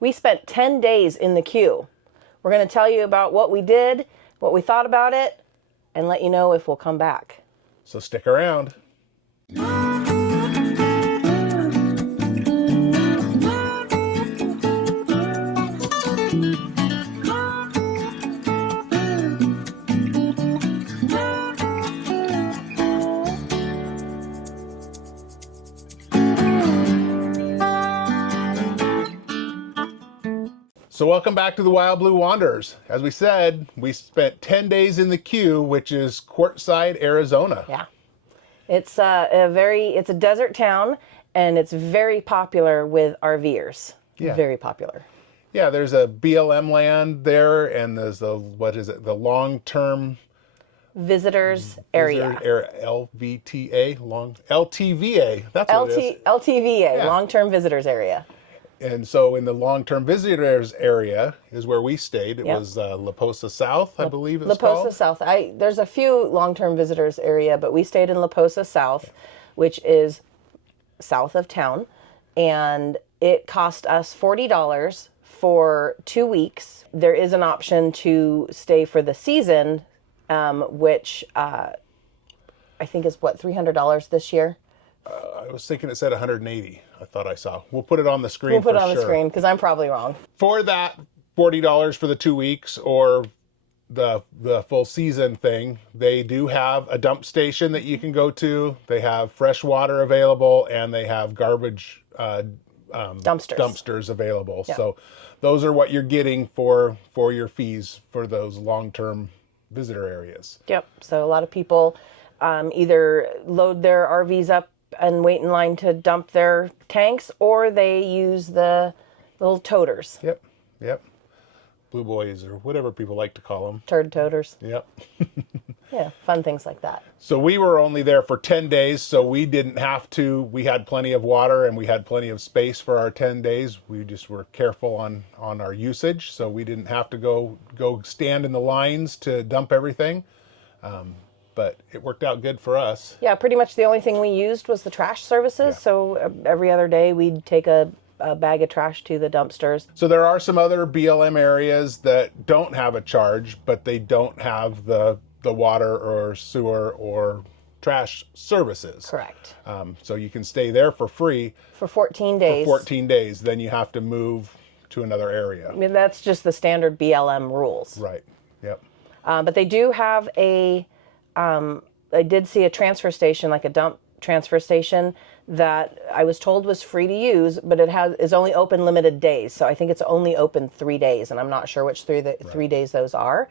We spent 10 days in the queue. We're going to tell you about what we did, what we thought about it, and let you know if we'll come back. So stick around. So welcome back to the Wild Blue Wanderers. As we said, we spent 10 days in the queue, which is Quartzite, Arizona. Yeah. It's it's a desert town, and it's very popular with RVers. Yeah. Very popular. Yeah, there's a BLM land there, and there's the, the long-term Visitors area. LVTA, LTVA. That's what it is. LTVA, Yeah. Long-term visitors area. And so in the long-term visitors area is where we stayed. It Yep. was La Posa South, I believe it's La Posa called. South. There's a few long-term visitors area, but we stayed in La Posa South, which is south of town, and it cost us $40 for 2 weeks. There is an option to stay for the season, which I think is $300 this year. I was thinking it said 180. I thought I saw. We'll put it on the screen. We'll put it for on the sure. screen because I'm probably wrong. For that $40 for the 2 weeks or the full season thing, they do have a dump station that you can go to. They have fresh water available, and they have garbage dumpsters available. Yep. So those are what you're getting for your fees for those long-term visitor areas. Yep. So a lot of people either load their RVs up and wait in line to dump their tanks, or they use the little toters. Yep. Blue boys, or whatever people like to call them. Turd toters. Yep. Yeah, fun things like that. So we were only there for 10 days, so we didn't have to. We had plenty of water and we had plenty of space for our 10 days. We just were careful on our usage, so we didn't have to go stand in the lines to dump everything. But it worked out good for us. Yeah, pretty much the only thing we used was the trash services. Yeah. So every other day we'd take a bag of trash to the dumpsters. So there are some other BLM areas that don't have a charge, but they don't have the water or sewer or trash services. Correct. So you can stay there for free For 14 days. for 14 days. Then you have to move to another area. I mean, that's just the standard BLM rules. Right. Yep. But they do have I did see a transfer station, like a dump transfer station, that I was told was free to use, but is only open limited days. So I think it's only open 3 days, and I'm not sure which 3 days those are.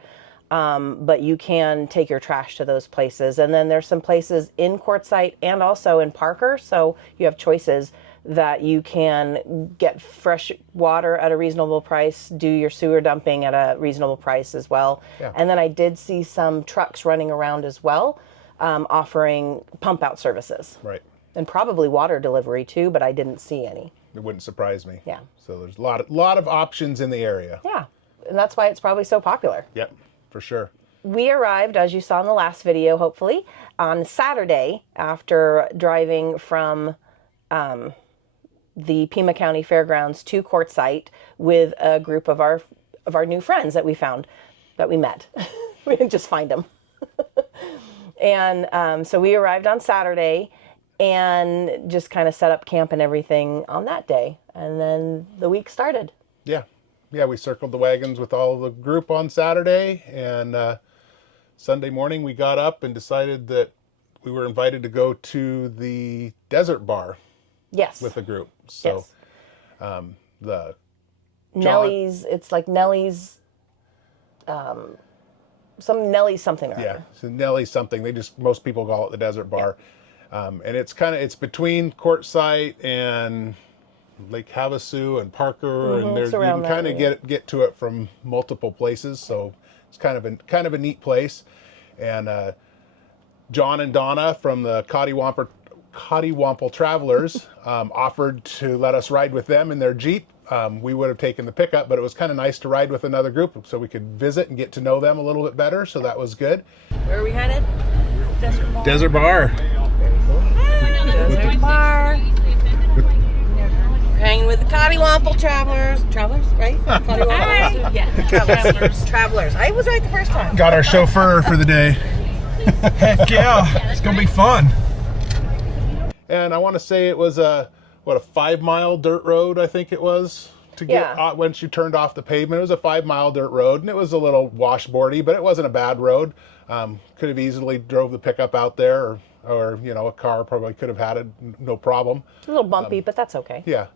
But you can take your trash to those places. And then there's some places in Quartzite and also in Parker. So you have choices that you can get fresh water at a reasonable price, do your sewer dumping at a reasonable price as well. Yeah. And then I did see some trucks running around as well, offering pump out services. Right. And probably water delivery too, but I didn't see any. It wouldn't surprise me. Yeah. So there's a lot of options in the area. Yeah. And that's why it's probably so popular. Yep, for sure. We arrived, as you saw in the last video, hopefully, on Saturday after driving from the Pima County Fairgrounds to Quartzite with a group of our new friends that we found, that we met. We didn't just find them. And so we arrived on Saturday and just kind of set up camp and everything on that day. And then the week started. Yeah. Yeah, we circled the wagons with all the group on Saturday, and Sunday morning we got up and decided that we were invited to go to the desert bar. Yes. With the group. So Yes. Nellie's, it's like Nellie's, some Nellie something or other. yeah, so Nellie's something. Most people call it the desert bar. Yeah. And it's between Quartzite and Lake Havasu and Parker, and you can kind of get to it from multiple places. So it's kind of a neat place. And John and Donna from the Cottywomple Travelers offered to let us ride with them in their Jeep. We would have taken the pickup, but it was kind of nice to ride with another group so we could visit and get to know them a little bit better. So that was good. Where are we headed? Desert Bar. Desert Bar. Very cool. Desert Bar. hanging with the Cottywomple travelers. Travelers, right? Cottywomple. Yeah, Travelers. I was right the first time. Got our chauffeur for the day. Heck yeah, it's gonna be fun. And I want to say it was a 5-mile dirt road, I think it was, to get once you turned off the pavement. It was a 5-mile dirt road, and it was a little washboardy, but it wasn't a bad road. Could have easily drove the pickup out there, or you know, a car probably could have had it, no problem. A little bumpy, but that's okay. Yeah.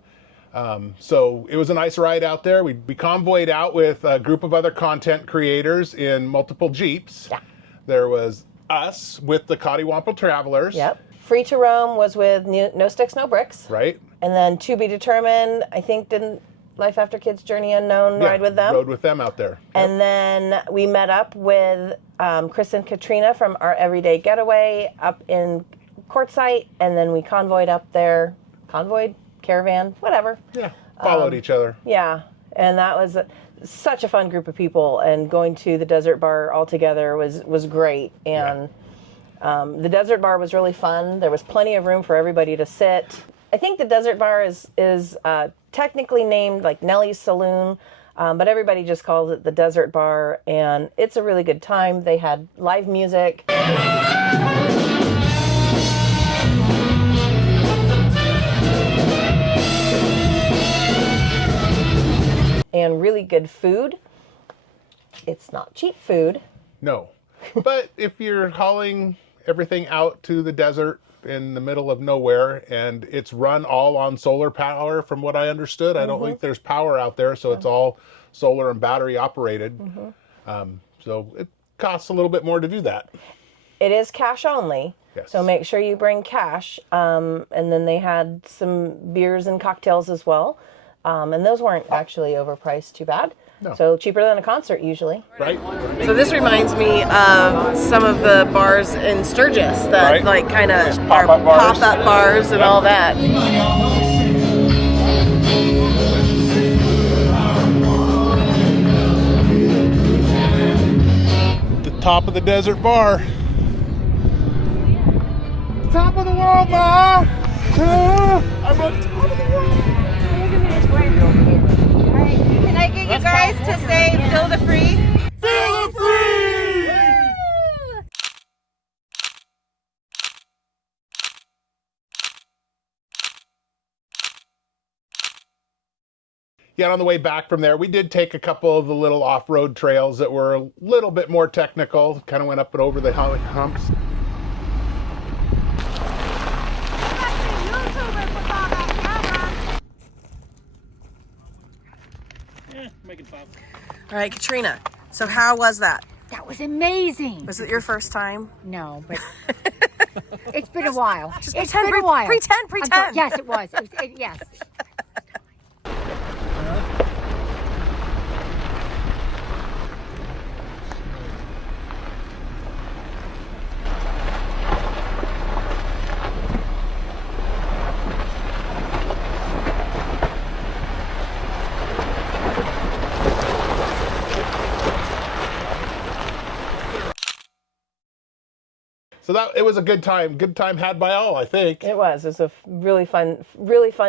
So it was a nice ride out there. We convoyed out with a group of other content creators in multiple Jeeps. Yeah. There was us with the Cottywomple Travelers. Yep. Free to Roam was with No Sticks, No Bricks. Right. And then To Be Determined, I think, didn't Life After Kids Journey Unknown ride with them? Rode with them out there. And then we met up with Chris and Katrina from Our Everyday Getaway up in Quartzsite, and then we convoyed up there. Convoyed? Caravan? Whatever. Yeah. Followed each other. Yeah. And that was such a fun group of people, and going to the Desert Bar all together was great. And the Desert Bar was really fun. There was plenty of room for everybody to sit. I think the Desert Bar is technically named like Nellie E Saloon, but everybody just calls it the Desert Bar, and it's a really good time. They had live music. And really good food. It's not cheap food. No. But if you're hauling everything out to the desert in the middle of nowhere, and it's run all on solar power from what I understood, I don't think there's power out there, so it's all solar and battery operated. So it costs a little bit more to do that. It is cash only. Yes. So make sure you bring cash. And then they had some beers and cocktails as well. And those weren't actually overpriced too bad. No. So cheaper than a concert usually. Right? So this reminds me of some of the bars in Sturgis that like kind of are pop-up bars and all that. The top of the Desert Bar. Top of the world, Ma! I'm on top of the world! Can I get you guys to say "Feel the Free"? Feel the free! Yeah, on the way back from there, we did take a couple of the little off-road trails that were a little bit more technical. Kind of went up and over the humps. All right, Katrina. So how was that? That was amazing. Was it your first time? No, but it's been a while. Just It's pretend, been a while. Pretend. Yes, it was. Yes. So it was a good time had by all, I think. It was. It was a really fun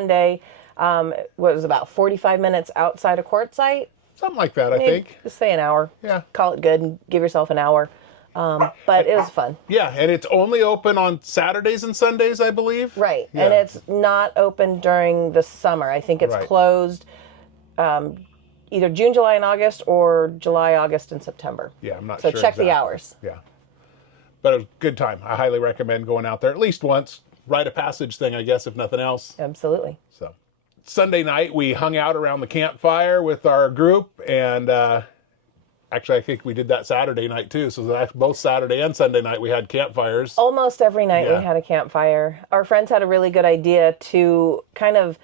day. What was it, about 45 minutes outside of Quartzsite? Something like that, I think. Just say an hour. Yeah. Call it good and give yourself an hour. But it was fun. Yeah, and it's only open on Saturdays and Sundays, I believe. Right. Yeah. And it's not open during the summer. I think it's closed either June, July, and August, or July, August, and September. Yeah, I'm not so sure. So check the hours. Yeah. But it was a good time. I highly recommend going out there at least once. Rite of passage thing, I guess, if nothing else. Absolutely. So Sunday night, we hung out around the campfire with our group, and actually, I think we did that Saturday night too. So both Saturday and Sunday night, we had campfires. Almost every night we had a campfire. Our friends had a really good idea to kind of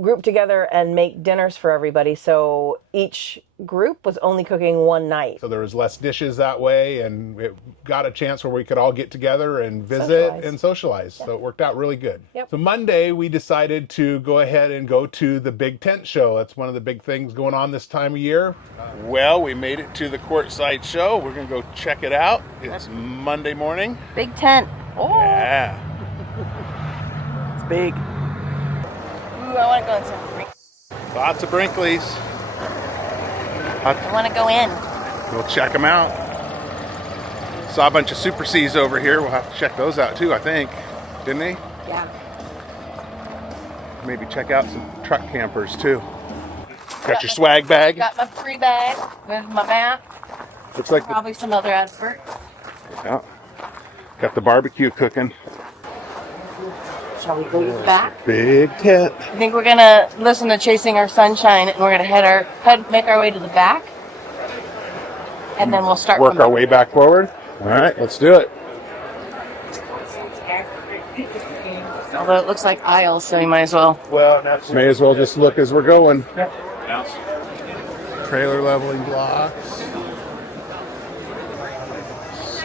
group together and make dinners for everybody. So each group was only cooking one night. So there was less dishes that way, and it got a chance where we could all get together and visit and socialize. Yeah. So it worked out really good. Yep. So Monday, we decided to go ahead and go to the big tent show. That's one of the big things going on this time of year. Well, we made it to the Quartzite show. We're going to go check it out. It's Monday morning. Big tent. Oh. Yeah. It's big. I want to go in some. Lots of Brinkleys. I want to go in. We'll check them out. Saw a bunch of Super Cs over here. We'll have to check those out too, I think. Didn't they? Yeah. Maybe check out some truck campers too. Got your swag bag. Got my free bag with my map. Looks like Probably some other advert. yeah. Got the barbecue cooking. Shall we go back? Big tent. I think we're gonna listen to Chasing Our Sunshine, and we're gonna make our way to the back, and then we'll start. Work our way back forward. All right, let's do it. Although it looks like aisles, so you might as well. Well, may as well just look as we're going. Yep. Trailer leveling blocks.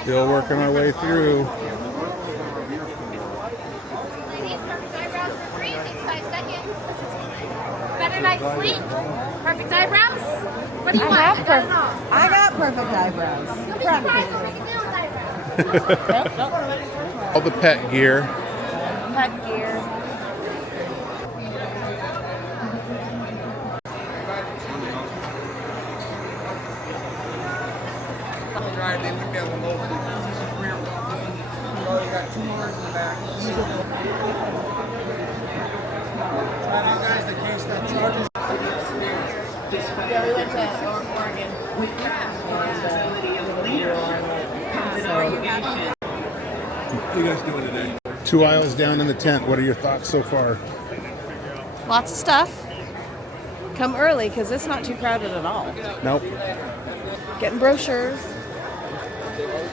Still working our way through. Ladies, perfect eyebrows for free. Takes 5 seconds. Better night's sleep. Perfect eyebrows. What do you want? I got it all. I got perfect eyebrows. You'll be surprised what we can do with eyebrows. All the pet gear. Pet gear. Yeah, we went to Oregon. What are you guys doing today? 2 aisles down in the tent. What are your thoughts so far? Lots of stuff. Come early because it's not too crowded at all. Nope. Getting brochures.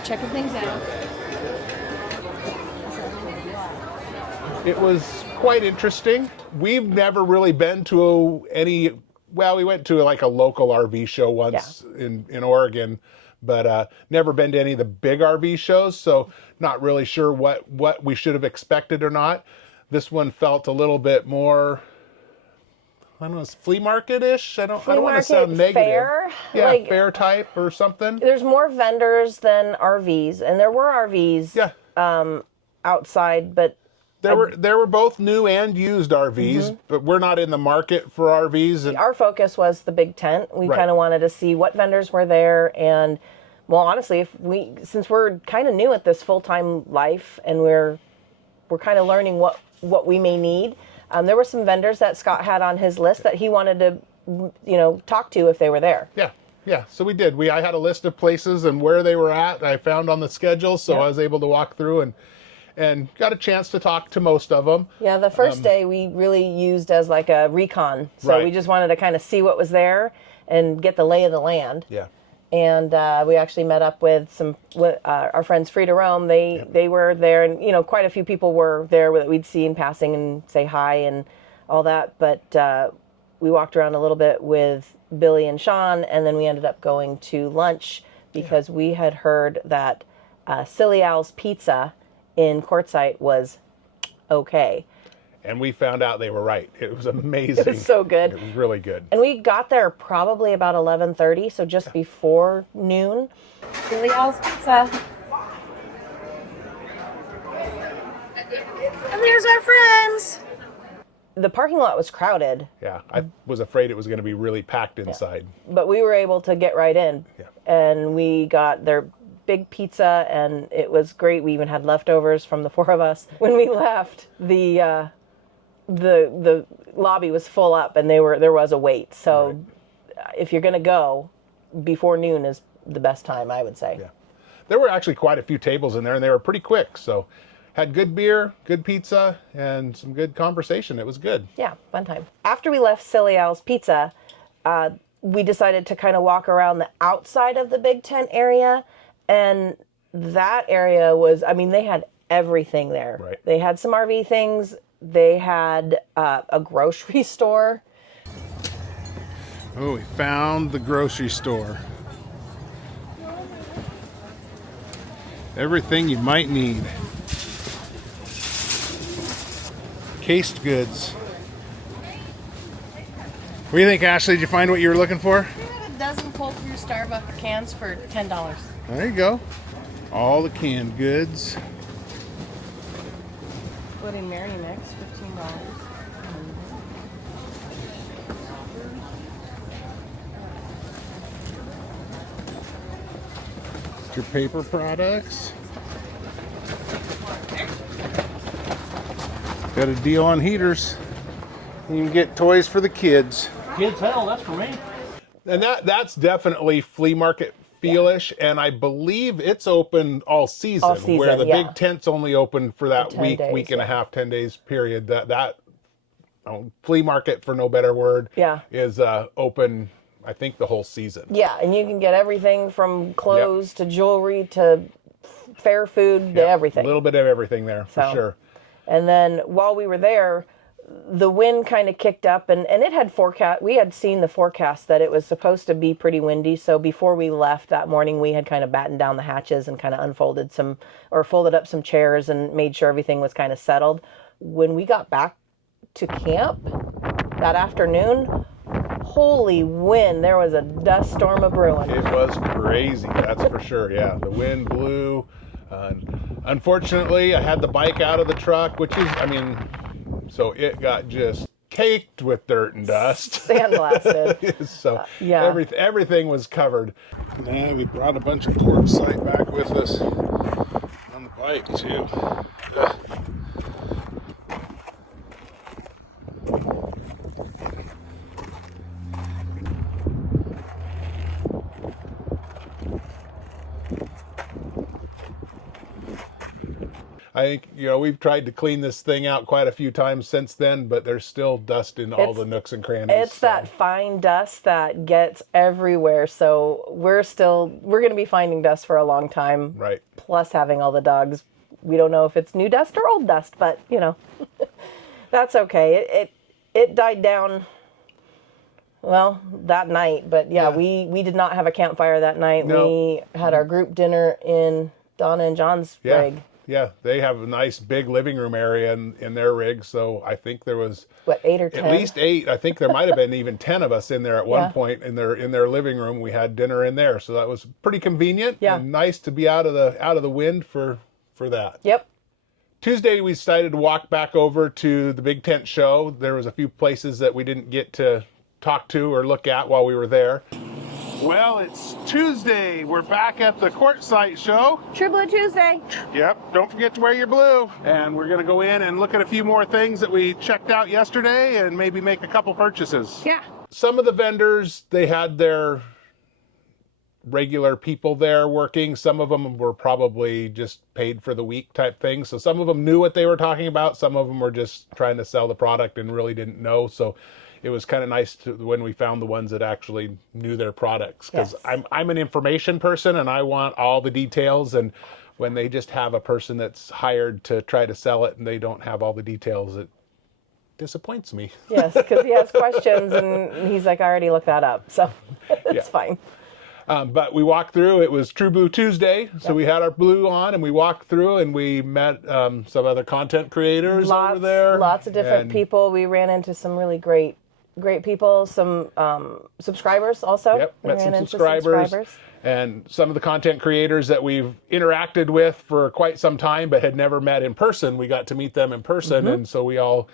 Checking things out. It was quite interesting. We've never really been to any, well, we went to like a local RV show once in Oregon, but never been to any of the big RV shows, so not really sure what we should have expected or not. This one felt a little bit more, I don't know, it's flea market-ish? I don't want to sound negative. Fair? Yeah, Like, fair type or something. there's more vendors than RVs, and there were RVs outside, but There were both new and used RVs, but we're not in the market for RVs. And our focus was the big tent. We Right. kind of wanted to see what vendors were there, and well, honestly, since we're kind of new at this full-time life, and we're kind of learning what we may need. There were some vendors that Scott had on his list that he wanted to, talk to if they were there. Yeah. So we did. I had a list of places and where they were at. I found on the schedule, so I was able to walk through and got a chance to talk to most of them. Yeah, the first day we really used as like a recon. So Right. we just wanted to kind of see what was there and get the lay of the land. Yeah. And we actually met up with our friends Free to Roam. They were there, and quite a few people were there that we'd see in passing and say hi and all that. But we walked around a little bit with Billy and Sean, and then we ended up going to lunch because we had heard that Silly Al's Pizza in Quartzite was okay. And we found out they were right. It was amazing. It was so good. It was really good. And we got there probably about 11:30, so just before noon. Billy Al's Pizza. And there's our friends. The parking lot was crowded, Yeah. I was afraid it was going to be really packed inside. but we were able to get right in. Yeah. And we got their big pizza, and it was great. We even had leftovers from the 4 of us. When we left, the lobby was full up, and there was a wait. So if you're going to go, before noon is the best time, I would say. Yeah. There were actually quite a few tables in there, and they were pretty quick. So had good beer, good pizza, and some good conversation. It was good. Yeah, fun time. After we left Silly Al's Pizza, we decided to kind of walk around the outside of the big tent area. And that area was, they had everything there. Right. They had some RV things. They had a grocery store. Oh, we found the grocery store. Everything you might need. Cased goods. What do you think, Ashley? Did you find what you were looking for? We had a dozen cold brew Starbucks cans for $10. There you go. All the canned goods. Bloody Mary mix, $15. your paper products. Got a deal on heaters. You can get toys for the kids. Kids, hell, that's for me. And that's definitely flea market feel-ish, and I believe it's open all season, where the big tent's only open for that week and a half, 10 days period. That flea market, for no better word, is open, I think, the whole season. Yeah, and you can get everything from clothes to jewelry to fair food to everything. A little bit of everything there, for sure. And then while we were there, the wind kind of kicked up, and it had we had seen the forecast that it was supposed to be pretty windy. So before we left that morning, we had kind of battened down the hatches and kind of folded up some chairs and made sure everything was kind of settled. When we got back to camp that afternoon, holy wind, there was a dust storm a brewing. It was crazy, that's for sure. Yeah, the wind blew. Unfortunately, I had the bike out of the truck, which is, so it got just caked with dirt and dust. Sandblasted. So everything was covered. Yeah, we brought a bunch of quartzite back with us on the bike too. I think, we've tried to clean this thing out quite a few times since then, but there's still dust in all the nooks and crannies. It's that fine dust that gets everywhere. So we're going to be finding dust for a long time. Right. Plus having all the dogs. We don't know if it's new dust or old dust, but that's okay. It died down, that night. But we did not have a campfire that night. No. We had our group dinner in Donna and John's rig. Yeah, they have a nice big living room area in their rig, so I think there was 8 or 10? At least 8. I think there might have been even 10 of us in there at one point in their living room. We had dinner in there, so that was pretty convenient and nice to be out of the wind for that. Yep. Tuesday we decided to walk back over to the big tent show. There was a few places that we didn't get to talk to or look at while we were there. Well, it's Tuesday. We're back at the Quartzite show. True Blue Tuesday. Yep, don't forget to wear your blue. And we're going to go in and look at a few more things that we checked out yesterday and maybe make a couple purchases. Yeah. Some of the vendors, they had their regular people there working. Some of them were probably just paid for the week type thing. So some of them knew what they were talking about. Some of them were just trying to sell the product and really didn't know. So it was kind of nice when we found the ones that actually knew their products, because I'm an information person and I want all the details, and when they just have a person that's hired to try to sell it and they don't have all the details, it disappoints me. Yes, because he has questions and he's like, I already looked that up, so it's fine. But we walked through. It was True Blue Tuesday, so we had our blue on and we walked through and we met some other content creators over there. Lots of different people. We ran into some really great people, some subscribers also. Yep, met some subscribers. And some of the content creators that we've interacted with for quite some time but had never met in person. We got to meet them in person, and so we all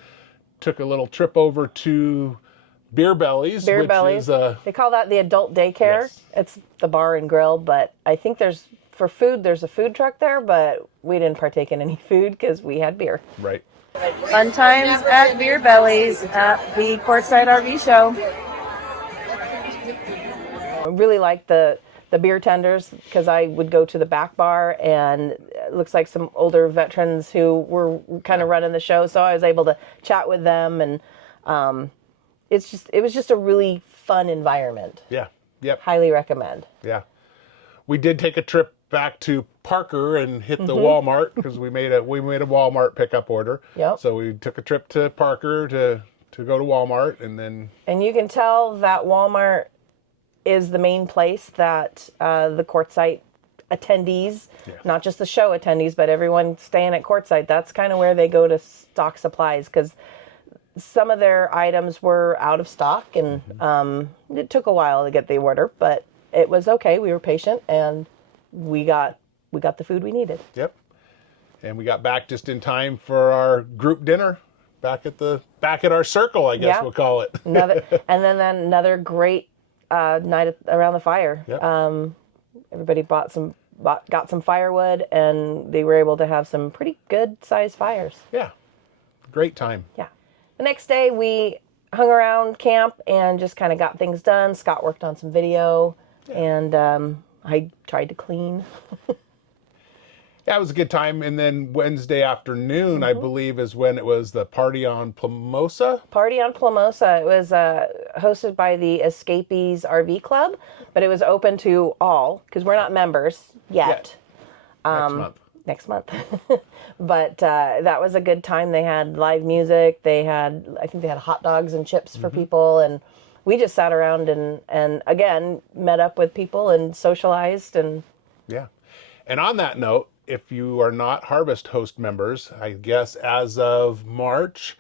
took a little trip over to Beer Bellies. They call that the adult daycare. Yes. It's the bar and grill, but I think there's a food truck there, but we didn't partake in any food because we had beer. Right. Fun times at Beer Bellies at the Quartzite RV show. I really like the beer tenders, because I would go to the back bar and it looks like some older veterans who were kind of running the show, so I was able to chat with them, and it was just a really fun environment. Yeah. Yep. Highly recommend. Yeah. We did take a trip back to Parker and hit the Walmart, because we made a Walmart pickup order. Yep. So we took a trip to Parker to go to Walmart, and you can tell that Walmart is the main place that the Quartzite attendees, not just the show attendees, but everyone staying at Quartzite, that's kind of where they go to stock supplies, because some of their items were out of stock, and it took a while to get the order, but it was okay. We were patient, and we got the food we needed. Yep. And we got back just in time for our group dinner back at our circle, I guess we'll call it. Another great night around the fire. Yep. Everybody bought some got some firewood, and they were able to have some pretty good sized fires. Yeah. Great time. Yeah. The next day we hung around camp and just kind of got things done. Scott worked on some video, and I tried to clean. Yeah, it was a good time. And then Wednesday afternoon, I believe, is when it was the party on Pomosa. Party on Plamosa. It was hosted by the Escapees RV Club, but it was open to all because we're not members yet. Next month. But that was a good time. They had live music. I think they had hot dogs and chips for people, and we just sat around and again met up with people and socialized. And yeah. And on that note, if you are not Harvest Host members, I guess as of March,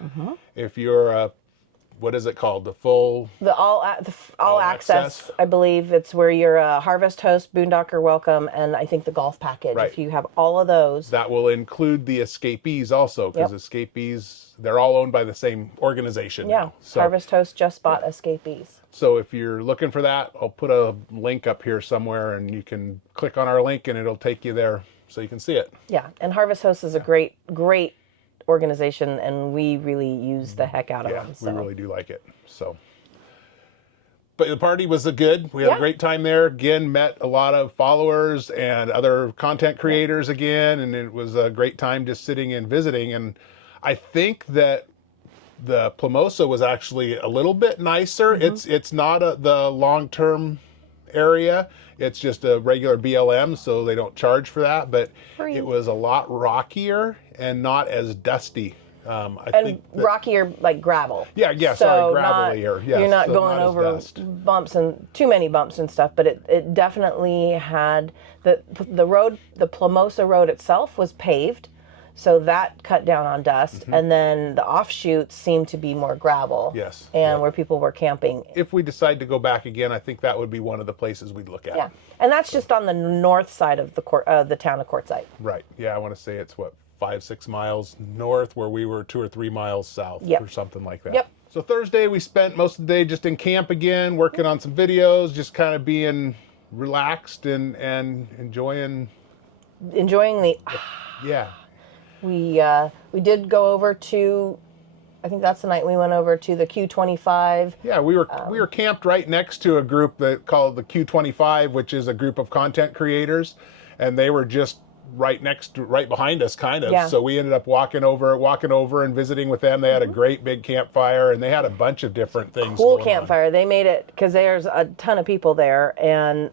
if you're what is it called? The all access, I believe it's where you're a Harvest Host, Boondocker Welcome, and I think the golf package. Right. If you have all of those. That will include the Escapees also, because Escapees, they're all owned by the same organization. Yeah, now. So, Harvest Host just bought Escapees. So if you're looking for that, I'll put a link up here somewhere, and you can click on our link, and it'll take you there so you can see it. Yeah, and Harvest Host is a great organization, and we really use the heck out of them. So. We really do like it. So, but the party was good. We had a great time there. Again, met a lot of followers and other content creators again, and it was a great time just sitting and visiting. And I think that the Plamosa was actually a little bit nicer. It's not the long-term area. It's just a regular BLM, so they don't charge for that. But it was a lot rockier and not as dusty. I think rockier, like gravel. Yeah, sorry, gravelier. Yes, you're not so going over bumps and too many bumps and stuff, but it definitely had the road. The Plamosa road itself was paved, so that cut down on dust, and then the offshoots seemed to be more gravel. Yes, and where people were camping. If we decide to go back again, I think that would be one of the places we'd look at. Yeah, and that's just on the north side of the town of Quartzite. Right. Yeah, I want to say it's 5-6 miles north, where we were 2 or 3 miles south, or something like that. Yep. So Thursday we spent most of the day just in camp again, working on some videos, just kind of being relaxed and enjoying the. Yeah. We did go over to, I think that's the night we went over to the Q25. Yeah, we were camped right next to a group called the Q25, which is a group of content creators, and they were just right behind us, kind of. Yeah. So we ended up walking over and visiting with them. They had a great big campfire, and they had a bunch of different things. Cool campfire. They made it because there's a ton of people there, and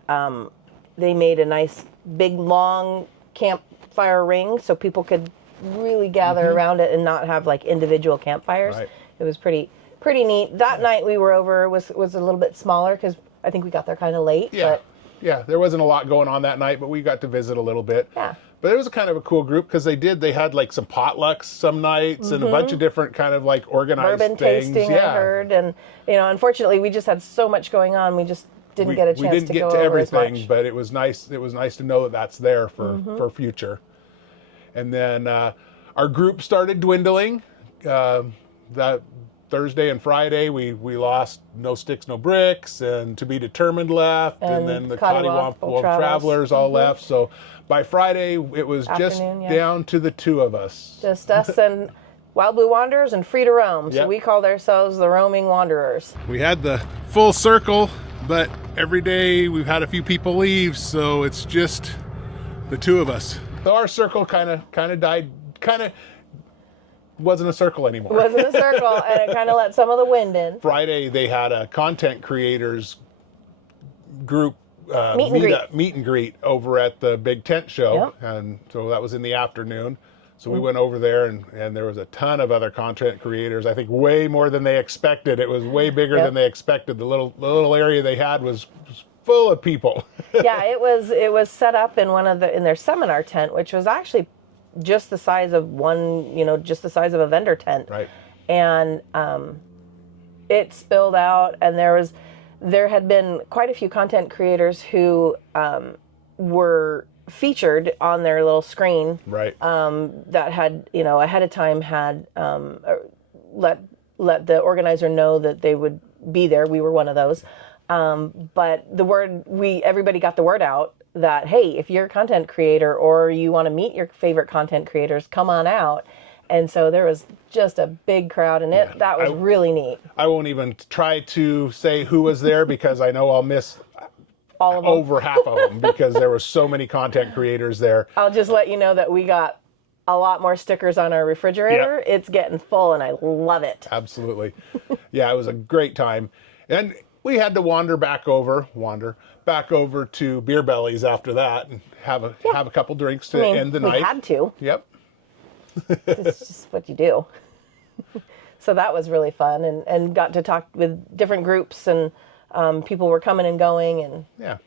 they made a nice big long campfire ring so people could really gather around it and not have like individual campfires. Right. It was pretty neat. That night we were over was a little bit smaller because I think we got there kind of late. Yeah. But yeah, there wasn't a lot going on that night, but we got to visit a little bit. Yeah. But it was kind of a cool group because they had like some potlucks some nights and a bunch of different kind of like organized bourbon things. tasting, I heard, and unfortunately we just had so much going on. We just didn't get a chance to go over as much. We didn't get to everything, but it was nice. It was nice to know that that's there for future. And then our group started dwindling. That Thursday and Friday, we lost No Sticks, No Bricks, and To Be Determined left, and then the Cottywomple Travelers all left. So by Friday, it was just down to the two of us. Just us and Wild Blue Wanderers and Free to Roam. So Yep. we called ourselves the Roaming Wanderers. We had the full circle, but every day we've had a few people leave, so it's just the two of us. So our circle kind of died, wasn't a circle anymore. It wasn't a circle, and it kind of let some of the wind in. Friday they had a content creators group meet and greet over at the big tent show, and so that was in the afternoon. So we went over there, and there was a ton of other content creators. I think way more than they expected. It was way bigger than they expected. The little area they had was full of people. Yeah, it was set up in in their seminar tent, which was actually just the size of just the size of a vendor tent. Right. And it spilled out, and there had been quite a few content creators who were featured on their little screen. Right. That had, ahead of time had let the organizer know that they would be there. We were one of those. But everybody got the word out that, hey, if you're a content creator or you want to meet your favorite content creators, come on out. And so there was just a big crowd, and that was really neat. I won't even try to say who was there because I know I'll miss All of them. over half of them because there were so many content creators there. I'll just let you know that we got a lot more stickers on our refrigerator. Yep. It's getting full, and I love it. Absolutely. Yeah, it was a great time. And we had to wander back over to Beer Bellies after that and have a couple drinks to end the night. We had to. Yep. It's just what you do. So that was really fun, and got to talk with different groups, and people were coming and going, and yeah,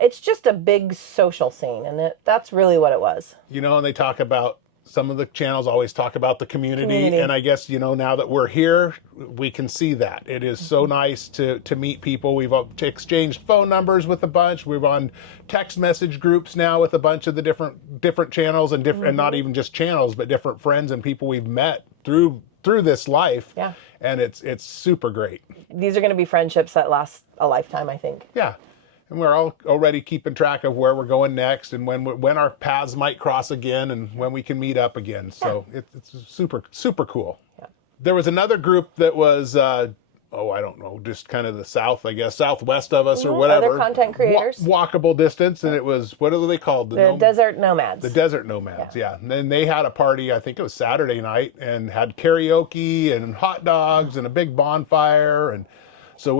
it's just a big social scene, and that's really what it was. You know, and they talk about, some of the channels always talk about the community. And I guess, you know, now that we're here, we can see that. It is so nice to meet people. We've exchanged phone numbers with a bunch. We're on text message groups now with a bunch of the different channels and and not even just channels, but different friends and people we've met through this life. Yeah. And it's super great. These are going to be friendships that last a lifetime, I think. Yeah. And we're all already keeping track of where we're going next and when our paths might cross again and when we can meet up again. So it's super, super cool. Yeah. There was another group that was, I don't know, just kind of the south, I guess, southwest of us or whatever. Other content creators. Walkable distance. And it was, what are they called? The Desert Nomads. The Desert Nomads, yeah. And then they had a party, I think it was Saturday night, and had karaoke and hot dogs and a big bonfire. And so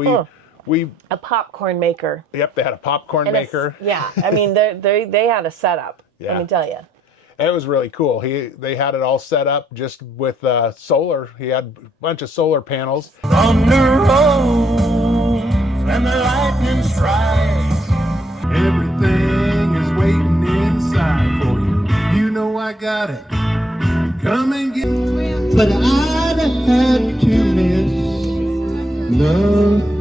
we a popcorn maker. Yep, they had a popcorn maker. Yeah, I mean, they had a setup. Yeah. Let me tell you. It was really cool. They had it all set up just with solar. He had a bunch of solar panels. Thunder rolls and the lightning strikes. Everything is waiting inside for you. You know I got it. Come and get it. But I'd have had to miss love.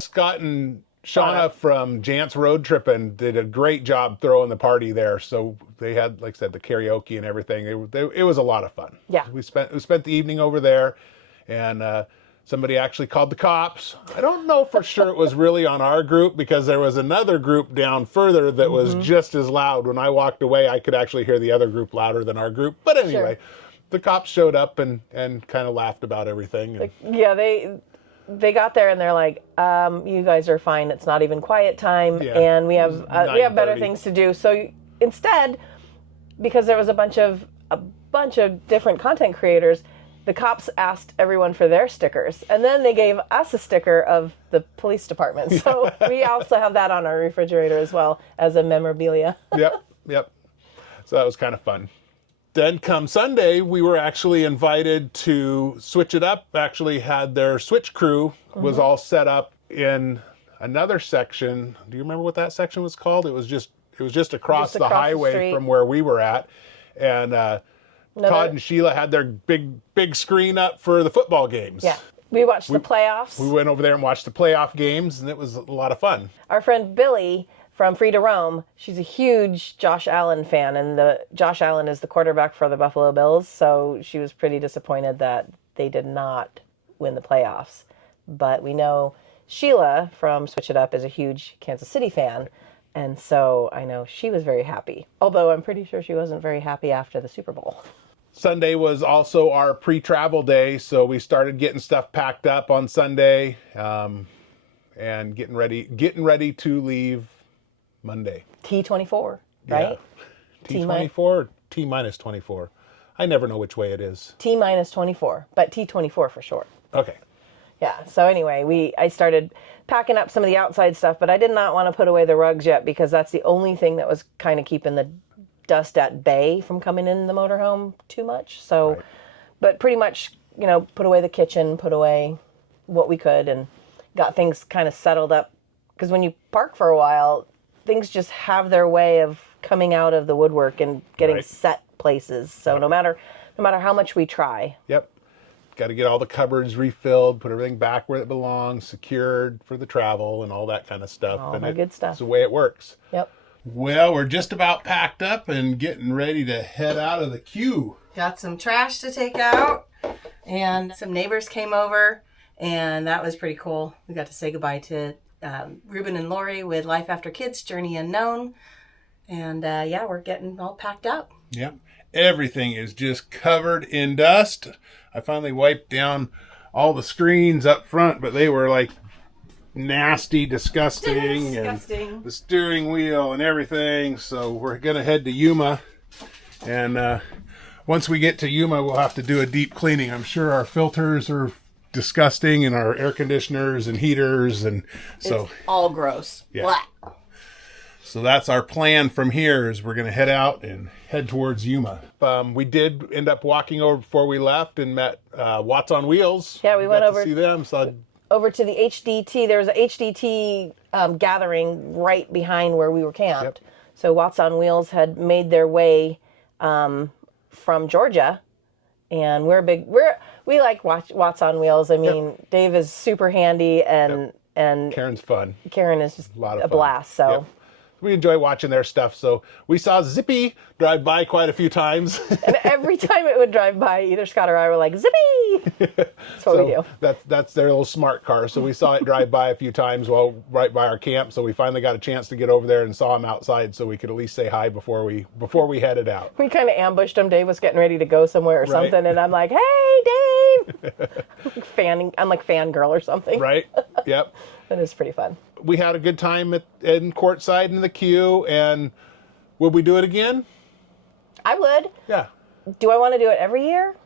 Scott and Shauna from Jant's Road Trippin' did a great job throwing the party there. So they had, like I said, the karaoke and everything. It was a lot of fun. Yeah. We spent the evening over there, and somebody actually called the cops. I don't know for sure it was really on our group because there was another group down further that was just as loud. When I walked away, I could actually hear the other group louder than our group. But anyway, the cops showed up and kind of laughed about everything. And, yeah, they got there and they're like, you guys are fine. It's not even quiet time, and we have better things to do. So instead, because there was a bunch of different content creators, the cops asked everyone for their stickers, and then they gave us a sticker of the police department. So we also have that on our refrigerator as well as a memorabilia. Yep. So that was kind of fun. Then come Sunday, we were actually invited to switch it up. Actually had their switch crew was all set up in another section. Do you remember what that section was called? It was just across the highway from where we were at. And Todd and Sheila had their big screen up for the football games. Yeah. We watched the playoffs. We went over there and watched the playoff games, and it was a lot of fun. Our friend Billy from Free to Roam, she's a huge Josh Allen fan, and Josh Allen is the quarterback for the Buffalo Bills, so she was pretty disappointed that they did not win the playoffs. But we know Sheila from Switch It Up is a huge Kansas City fan, and so I know she was very happy, although I'm pretty sure she wasn't very happy after the Super Bowl. Sunday was also our pre-travel day, so we started getting stuff packed up on Sunday and getting ready to leave Monday. T24, right? Yeah. T24 or T-24? I never know which way it is. T-24, but T24 for short. Okay. Yeah, so anyway, I started packing up some of the outside stuff, but I did not want to put away the rugs yet because that's the only thing that was kind of keeping the dust at bay from coming in the motorhome too much. So, But pretty much, put away the kitchen, put away what we could, and got things kind of settled up. Because when you park for a while, things just have their way of coming out of the woodwork and getting set places. So no matter how much we try. Yep. Got to get all the cupboards refilled, put everything back where it belongs, secured for the travel and all that kind of stuff. All that good stuff. That's the way it works. Yep. Well, we're just about packed up and getting ready to head out of the queue. Got some trash to take out, and some neighbors came over, and that was pretty cool. We got to say goodbye to Ruben and Lori with Life After Kids, Journey Unknown. And yeah, we're getting all packed up. Yep. Everything is just covered in dust. I finally wiped down all the screens up front, but they were like nasty, disgusting. And the steering wheel and everything. So we're going to head to Yuma. And once we get to Yuma, we'll have to do a deep cleaning. I'm sure our filters are disgusting and our air conditioners and heaters. And so it's all gross. Yeah. Blah. So that's our plan from here is we're going to head out and head towards Yuma. We did end up walking over before we left and met Watts on Wheels. Yeah, we went over to see them. So over to the HDT. There was a HDT gathering right behind where we were camped. Yep. So Watts on Wheels had made their way from Georgia, and we like Watts on Wheels. I mean, yep. Dave is super handy, and Karen's fun. Karen is just a blast. So. Yep. We enjoy watching their stuff. So we saw Zippy drive by quite a few times. And every time it would drive by, either Scott or I were like, Zippy! That's what we do. That's their little smart car. So we saw it drive by a few times right by our camp. So we finally got a chance to get over there and saw him outside so we could at least say hi before we headed out. We kind of ambushed him. Dave was getting ready to go somewhere or something. And I'm like, hey, Dave! I'm like fangirl or something. Right. Yep. It was pretty fun. We had a good time in Quartzsite in the queue, and would we do it again? I would. Yeah. Do I want to do it every year?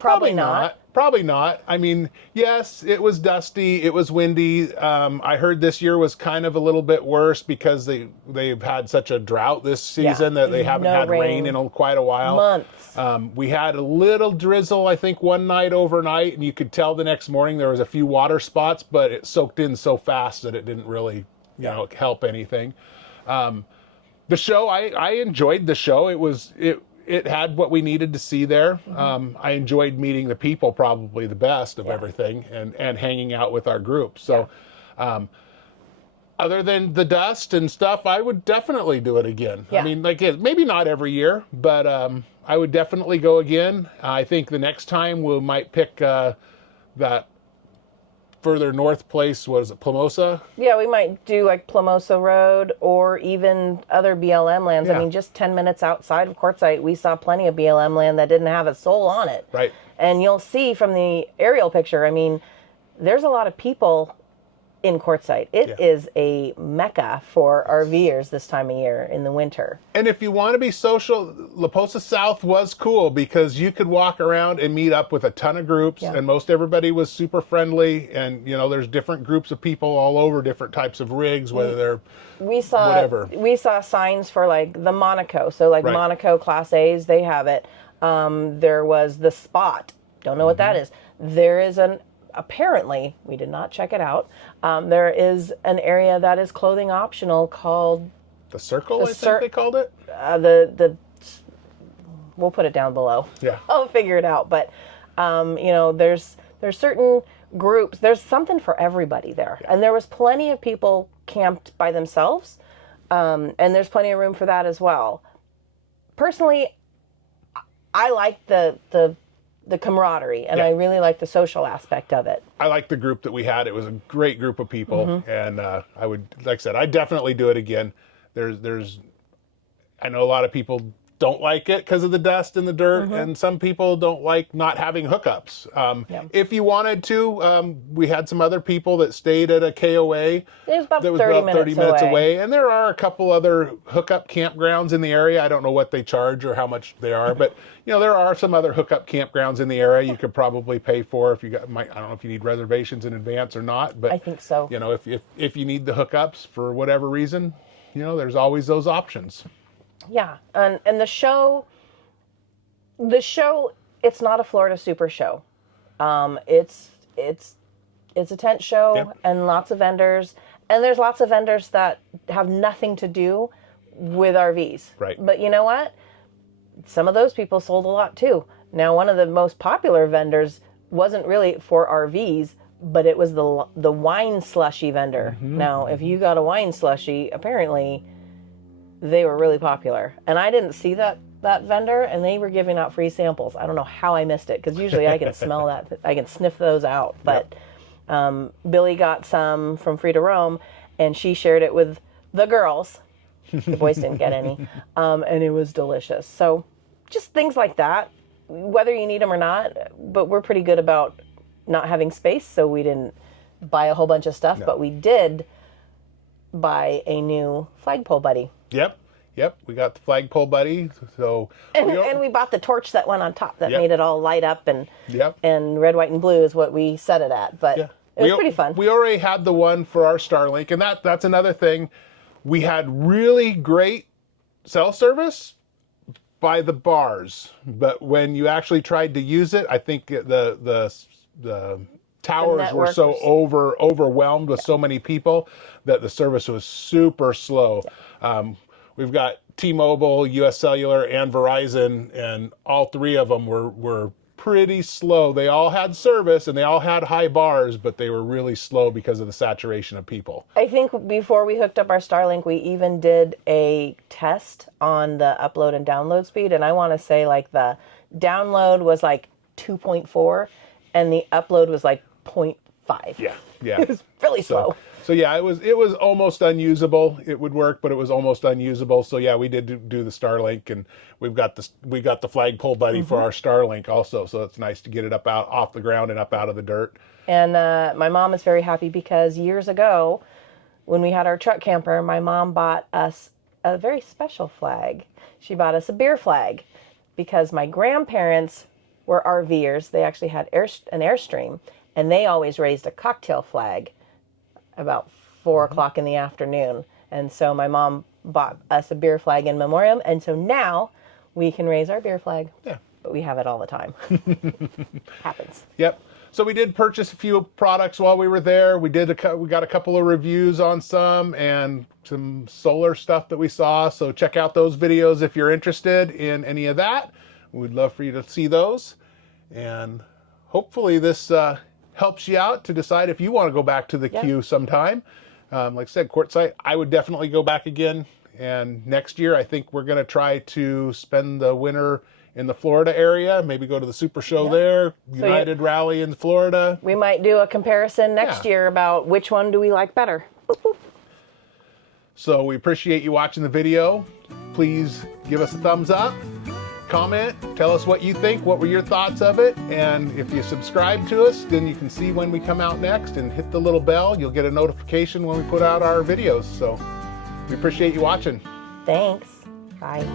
Probably not. Probably not. I mean, yes, it was dusty. It was windy. I heard this year was kind of a little bit worse because they've had such a drought this season that they haven't had rain in quite a while. Months. We had a little drizzle, I think, one night overnight, and you could tell the next morning there was a few water spots, but it soaked in so fast that it didn't really, help anything. The show, I enjoyed the show. It had what we needed to see there. Mm-hmm. I enjoyed meeting the people, probably the best of everything, and hanging out with our group. So other than the dust and stuff, I would definitely do it again. Yeah. I mean, maybe not every year, but I would definitely go again. I think the next time we might pick that further north place. Was it Plumosa? Yeah, we might do like Plumosa Road or even other BLM lands. Yeah. I mean, just 10 minutes outside of Quartzsite, we saw plenty of BLM land that didn't have a soul on it. Right. And you'll see from the aerial picture, I mean, there's a lot of people in Quartzsite. It is a mecca for RVers this time of year in the winter. And if you want to be social, La Posa South was cool because you could walk around and meet up with a ton of groups, and most everybody was super friendly. And there's different groups of people all over, different types of rigs, whether they're whatever. We saw signs for like the Monaco, so like Monaco Class A's, they have it. There was the Spot. Don't know what that is. There is apparently, we did not check it out. There is an area that is clothing optional called the Circle. I think they called it. We'll put it down below. Yeah, I'll figure it out. But there's certain groups. There's something for everybody there, and there was plenty of people camped by themselves, and there's plenty of room for that as well. Personally, I like the camaraderie, and I really like the social aspect of it. I like the group that we had. It was a great group of people, and I would, like I said, I'd definitely do it again. I know a lot of people don't like it because of the dust and the dirt, and some people don't like not having hookups. If you wanted to, we had some other people that stayed at a KOA. It was about 30 minutes away. And there are a couple other hookup campgrounds in the area. I don't know what they charge or how much they are, but there are some other hookup campgrounds in the area you could probably pay for if you I don't know if you need reservations in advance or not, but I think so. If you need the hookups for whatever reason, there's always those options. Yeah, and the show, it's not a Florida Super show. It's a tent show and lots of vendors, and there's lots of vendors that have nothing to do with RVs. Right. But you know what? Some of those people sold a lot too. Now, one of the most popular vendors wasn't really for RVs, but it was the wine slushy vendor. Now, if you got a wine slushy, apparently they were really popular. And I didn't see that vendor, and they were giving out free samples. I don't know how I missed it, because usually I can smell that. I can sniff those out. But Billy got some from Free to Roam, and she shared it with the girls. The boys didn't get any, and it was delicious. So just things like that, whether you need them or not, but we're pretty good about not having space, so we didn't buy a whole bunch of stuff, but we did buy a new flagpole buddy. Yep. We got the flagpole buddy. So and we bought the torch that went on top that made it all light up, and red, white, and blue is what we set it at. But it was pretty fun. We already had the one for our Starlink, and that's another thing. We had really great cell service by the bars, but when you actually tried to use it, I think the towers were so overwhelmed with so many people that the service was super slow. We've got T-Mobile, US Cellular, and Verizon, and all three of them were pretty slow. They all had service and they all had high bars, but they were really slow because of the saturation of people. I think before we hooked up our Starlink, we even did a test on the upload and download speed, and I want to say like the download was like 2.4 and the upload was like 0.5. Yeah. It was really slow. So yeah, it was almost unusable. It would work, but it was almost unusable. So yeah, we did do the Starlink, and we got the flagpole buddy for our Starlink also. So it's nice to get it up out off the ground and up out of the dirt. And my mom is very happy because years ago, when we had our truck camper, my mom bought us a very special flag. She bought us a beer flag because my grandparents were RVers. They actually had an Airstream, and they always raised a cocktail flag about 4 o'clock in the afternoon. And so my mom bought us a beer flag in memoriam. And so now we can raise our beer flag. Yeah. But we have it all the time. Happens. Yep. So we did purchase a few products while we were there. We got a couple of reviews on some and some solar stuff that we saw. So check out those videos if you're interested in any of that. We'd love for you to see those. And hopefully this helps you out to decide if you want to go back to the queue sometime. Like I said, Quartzite, I would definitely go back again. And next year, I think we're going to try to spend the winter in the Florida area, maybe go to the Super Show there, United Rally in Florida. We might do a comparison next year about which one do we like better. So we appreciate you watching the video. Please give us a thumbs up. Comment, tell us what you think, what were your thoughts of it, and if you subscribe to us, then you can see when we come out next, and hit the little bell. You'll get a notification when we put out our videos. So we appreciate you watching. Thanks. Bye.